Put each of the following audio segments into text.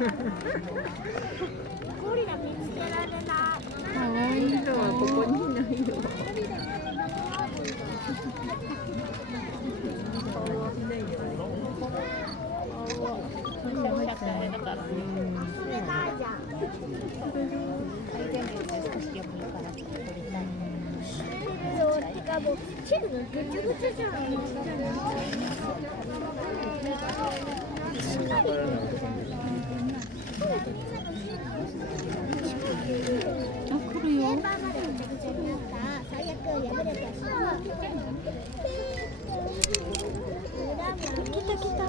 ゴリラ見つけられない。かわいいのはここにいないよ。もうチルのぐちゃぐちゃじゃん。あ、来るよ。最悪破れたし。来た来た。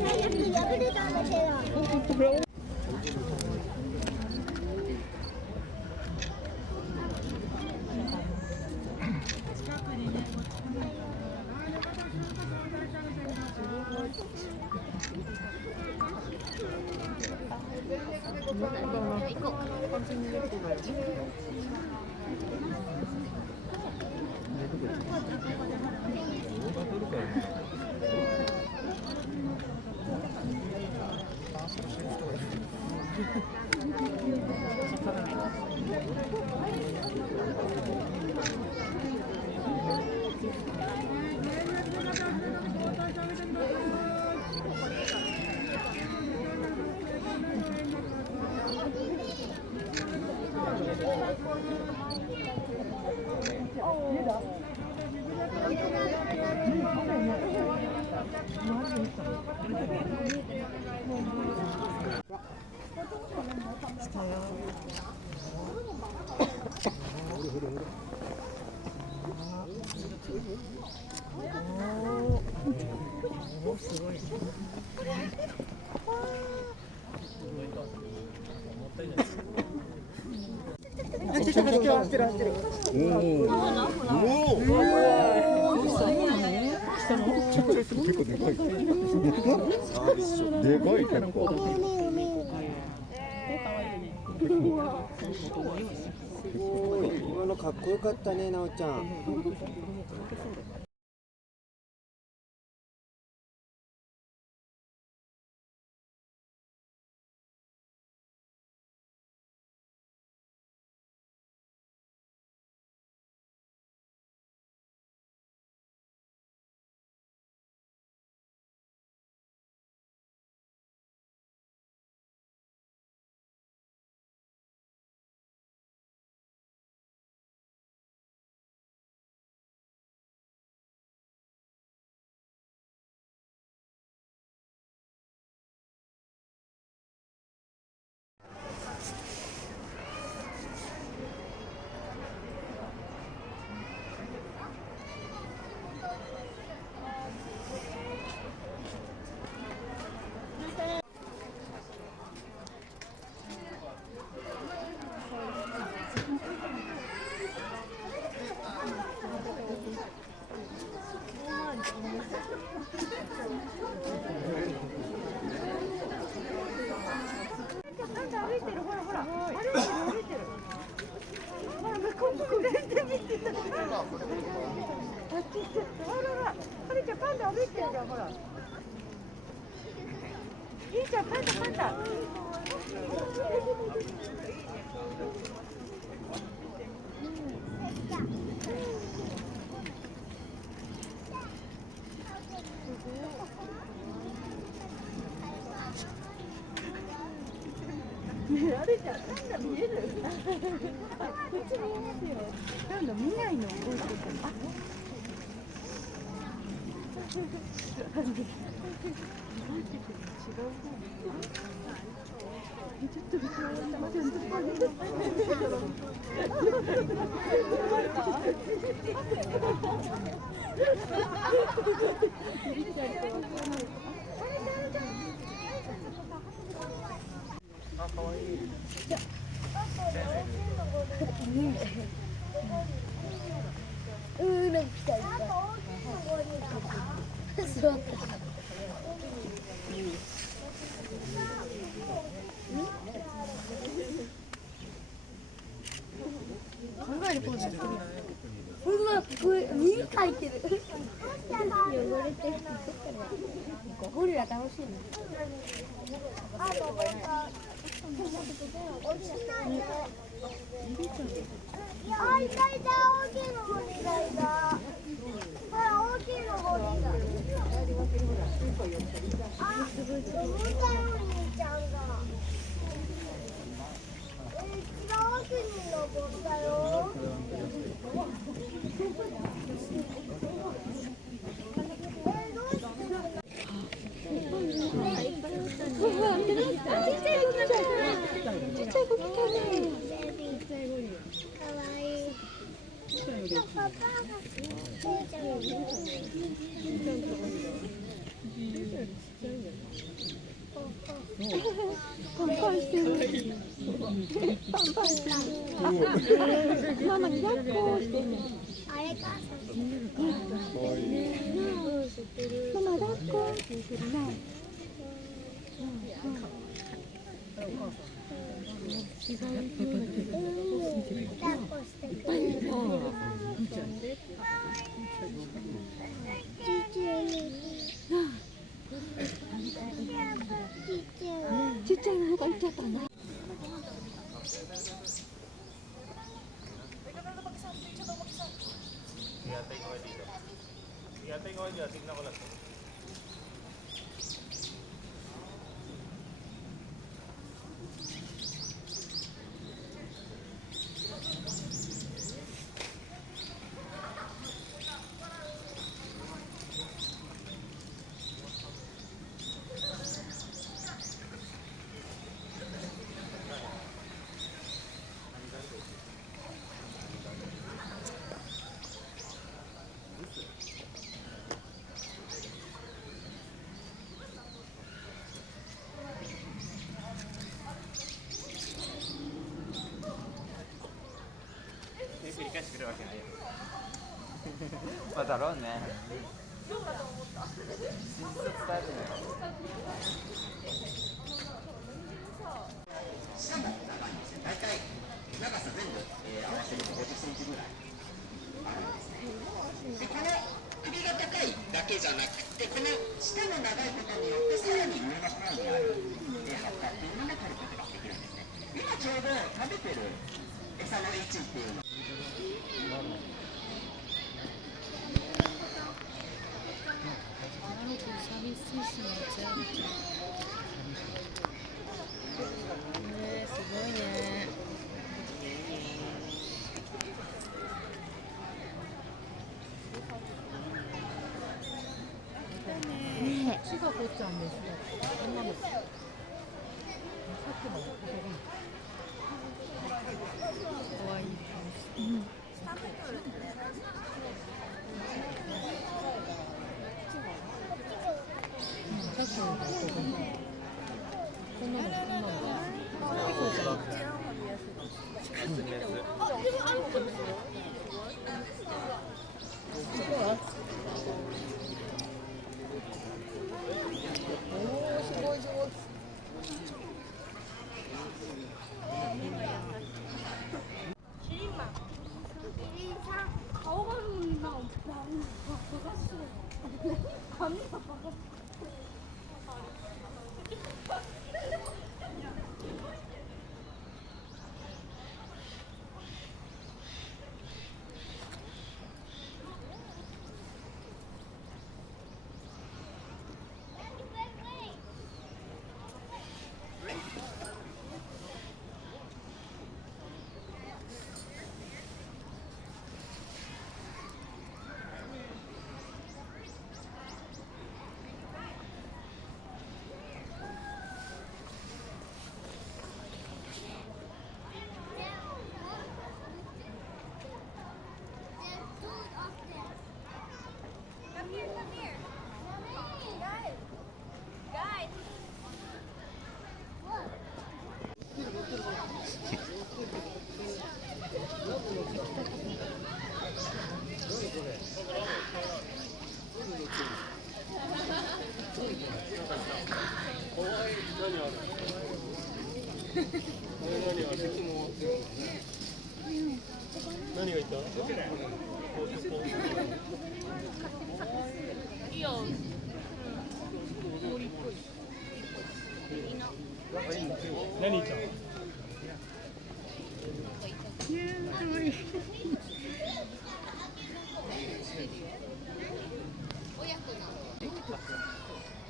最悪破れたんだけど。すごい。結構でかい。でかい結構。すごい。今のかっこよかったね、なおちゃん。あれじゃん、パンダ見える。こっち見えますよ。パンダ見ないの動いてる。あ。ちょっと見てもらってません。あ、可愛い。なんか来た。座った。考えるポーズ。ほんま。これ耳かいてる。汚れてる。ゴリラ楽しいね。あ、落ちないね。あ、いたいた、大きいのゴリラいた。ほら、大きいのゴリラ。あ、思ったより兄ちゃんが。一番奥に登ったよ。どうしてるの？パンパンしてる。パンパンしてる。ママに抱っこしてる。あれか。ママ抱っこ。ちっちゃいのがいっちゃったな。繰り返してくるわけないよ。まあだろうね。真実を伝えるのよ。下も長いんですね。大体長さ全部、合わせると50センチぐらいあるんですね。でこの首が高いだけじゃなくて、この下の長いことによってさらに上の方にある葉っぱっていうのも取ることができるんですね。今ちょうど食べてる餌の位置っていうの。すごいね。血がこっちゃうんですよ。女の子。さっきの子が可愛い。さっきの子がこんなの。何がいた？何ちゃん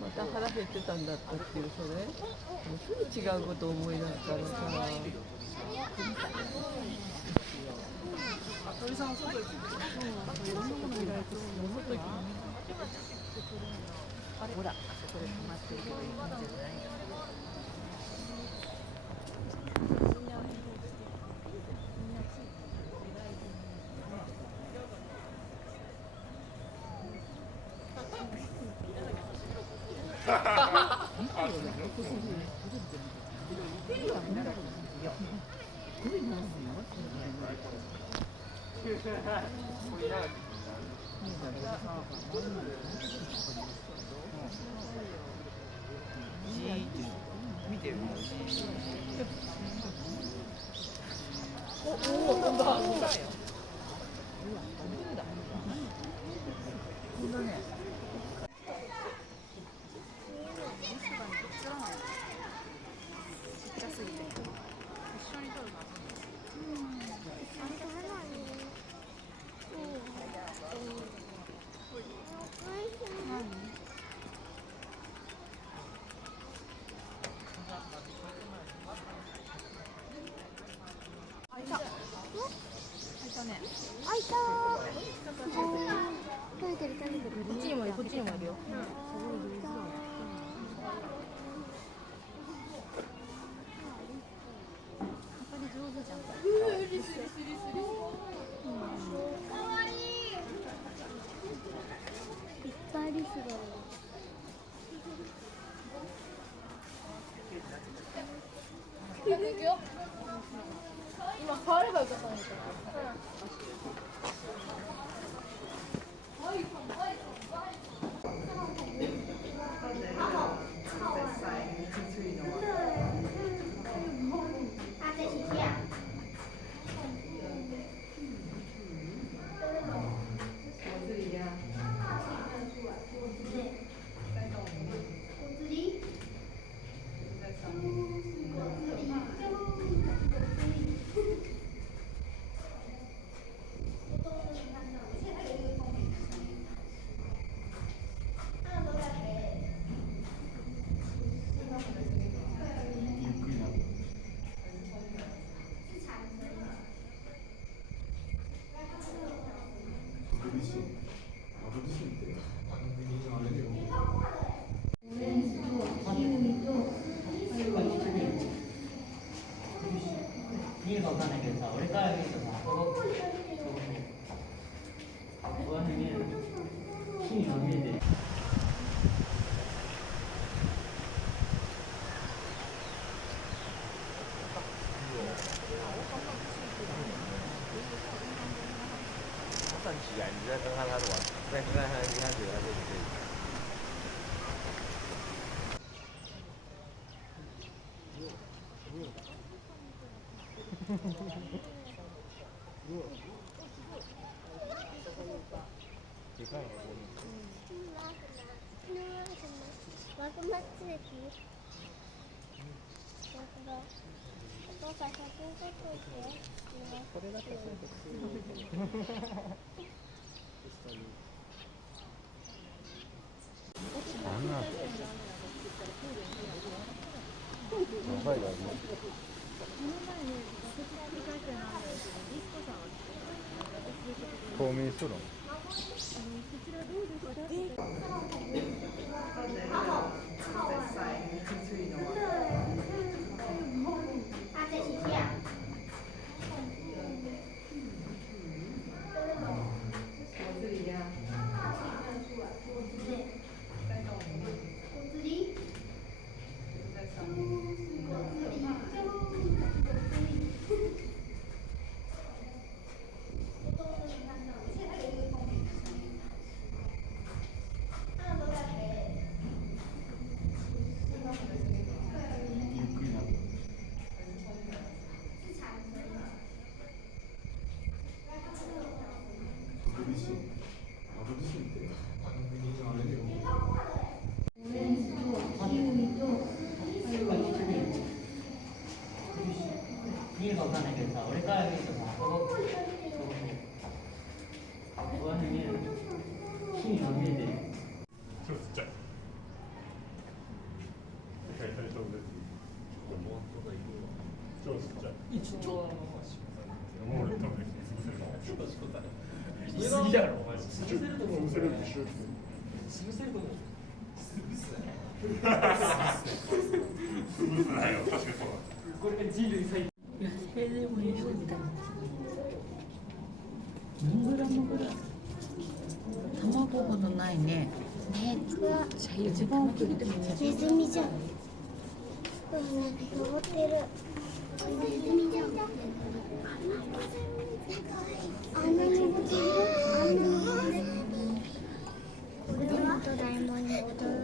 また腹減ってたんだったっていうそれもうすぐ違うこと思い出すからさ。鳥さん外行くほら、あそこで止まってるけどいいんじゃない？見てる。おお、なんだ。こんなね。開いたー。食べてる食べてる。こっちにもいる、こっちにもいるよ。いっぱいリスだよ。今変ればよかったんだけど。見るかわかんないけどさ、俺から見るとさ、ここら辺見える。木にまみれてる。算起来，你再看看他的玩，再看看他一开始他这个。你看，幕松駅。お父さん写真撮っといて。これだけ長いだね。透明書論。かわかんないけどさ、俺から見るとさ、この辺見える。木にまみれてる。超ちっちゃい。世界最小です。超ちっちゃい。もう俺多分潰せる。言い過ぎやろ、お前。潰せると思う。潰せるって一緒ですよ。潰せると思う。潰せないよ、確かにそうだ。これが人類最野生でもいいそうみたいな。モングラモグラ。卵ほどないね。一番奥にでもね。ネズミじゃん。なんか登ってる。ネズミじゃん。あんなに登ってる。あんなに。ドラえもんに踊る。